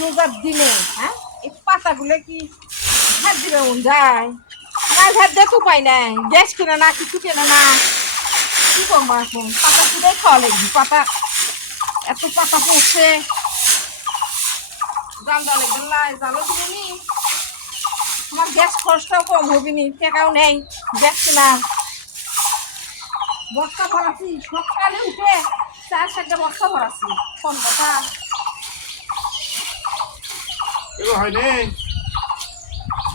রোজার দিনে হ্যাঁ এই পাতাগুলো কি ভাত দিবে মন যায় না, ভাত দিয়ে তো উপায় নাই, গ্যাস কেনে না কিছু কেনে না, কি করবো এখন? পাতা ফুটাই খাওয়া লাগবে, পাতা এত পাতা পড়ছে, জাল দেওয়া লাগবে না, জালও দিবনি, আমার গ্যাস খরচটাও কম হবে নি, টাকাও নেই গ্যাস কেনার। বস্তা ভরাচ্ছি সকালে উঠে 4-4টা বস্তা ভরাচ্ছি, কোন কথা হয়নি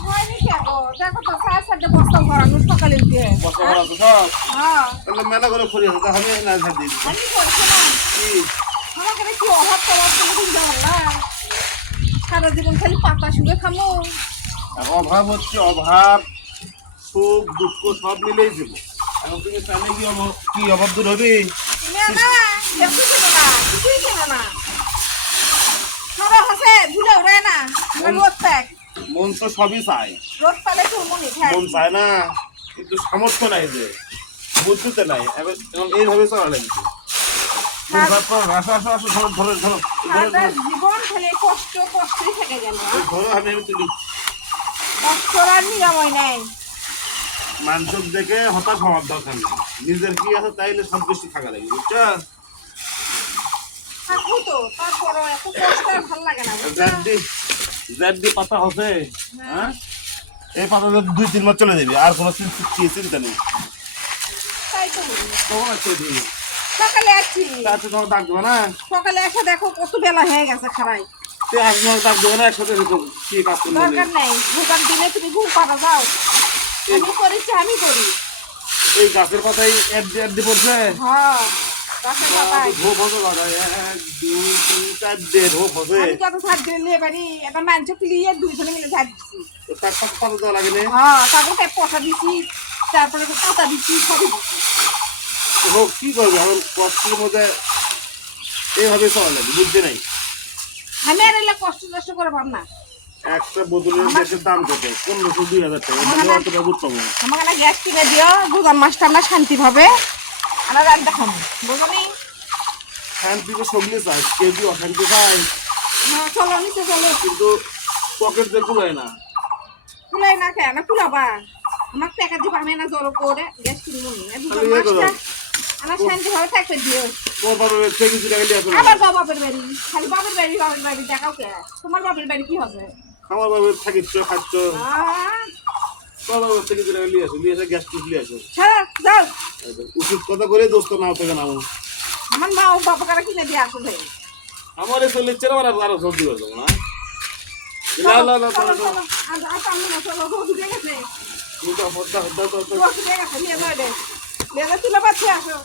হয়নি কেন? দেখো তো 4-4টা বস্তা ভরানো সকালে উঠে। বস্তা ভরা তো সব হ্যাঁ তাহলে মেলা করে খড়ি আছে আমি না ঝাড় দিই আমি করছি না, কি আমাকে কি অভাব টভাব কোনো দিন যাওয়ার না, সারা জীবন খালি পাতা শুকে খামো। অভাব হচ্ছে অভাব, সুখ দুঃখ সব মিলেই দিব। এখন তুমি চাইলে কি অভাব দূর হবে? না না দেখো কেন না, কিছুই কেন না, সারা হাসে ধুলে ওরে না, রোদ প্যাক মন তো সবই চায়, রোদ পালে তো মনে খায়। মন চায় না কিন্তু সামর্থ্য নাই, যে বুঝতে নাই, এখন এইভাবে চলা লাগবে। আসো আসো আসো, ধরো ধরো ধরো সারা জীবন খালি কষ্ট কষ্টই থেকে গেল, ধরো আমি তুলি। কষ্টর আর নিরাময় নাই। মানুষের দেখে হতাশ হওয়ার দরকার নেই, নিজের কি আছে তাইলে সন্তুষ্টি থাকা লাগবে, বুঝছো? থাকবো তো, তারপরও এত কষ্ট আর ভালো লাগে না, বুঝছো? জ্যাডি পাতা হচ্ছে, হ্যাঁ এই পাতা 2-3 মাস চলে যাবে, আর কোনো চিন্তা নেই। তাই তো বলি। তখন আছে দিই সকালে আসছি, তাতে তোমার ডাক দেবে না, সকালে এসে দেখো কত বেলা হয়ে গেছে, খারাই সে আজ তোমার ডাক দেবে না, একসাথে কি কাজ করবে? দরকার নেই, ঘুমার দিনে তুমি ঘুম পাড়া যাও, আমি করেছি আমি করি। এই গাছের পাতায় অ্যাড পড়ছে, হ্যাঁ গাছের পাতায় ধূপ হতো দাদা, 1 2 3 4 ধূপ হচ্ছে, আমি কত ছাদ দিলে বাড়ি এটা মাংস ক্লিয়ে দুইজনে মিলে ছাদ দিচ্ছি। তার পাতা পাতা দেওয়া লাগে না। হ্যাঁ তারপরে পচা দিচ্ছি, তারপরে পাতা দিচ্ছি, সবই দিচ্ছি। হোক কি করবো, এখন কষ্টের মধ্যে এইভাবে চলা লাগে, বুঝতে নাই। আমি আর এলে কষ্ট কষ্ট করে পাব না, একটা বোতলের গ্যাসের দাম কত? 1500-2000 টাকা, অতটা বুঝতাম না। আমাকে না গ্যাস কিনে দিও, রোজার মাসটা আমরা শান্তি ভাবে আমরা রান্না খাবো, বুঝলি? শান্তি তো সবলে চায়, কেউ কি অশান্তি চায়? হ্যাঁ চলো নিচে চলো, কিন্তু পকেট দিয়ে কুলায় না। কুলাই না খেয়ে না কুলাবা, আমার টাকা দিবা, আমি না জড়ো করে গ্যাস কিনবো না, রোজার মাসটা আমার শান্তি ভাবে থাকতে দিও। তোমার বাবা থেকে কিছু টাকা নিয়ে আসো না। আবার বাপের বাড়ি, খালি বাপের বাড়ি দেখাও কে? তোমার বাপের বাড়ি কি হবে? আমার বাবা থাকিচ্ছ খাচ্ছ, আহ, তোমার বাবা থেকে কিছু টাকা নিয়ে আসো, নিয়ে এসে গ্যাস নিয়ে আসো। ছাড়ো, যাও। উচিত কথা করে দোস্ত নাও থেকে নামো। আমার মা ও বাবা কারা কিনে দিয়ে আসো ভাই। আমার এই চল্লিশ চেরা আরো সবজি হয়ে যাবো না। চলো, চলো, আর সামনে না, চলো, রোদ উঠে গেছে, রোদ উঠে গেছে, নিয়ে যাও রে। নিয়ে যাও, তুলে পাচ্ছে আসো।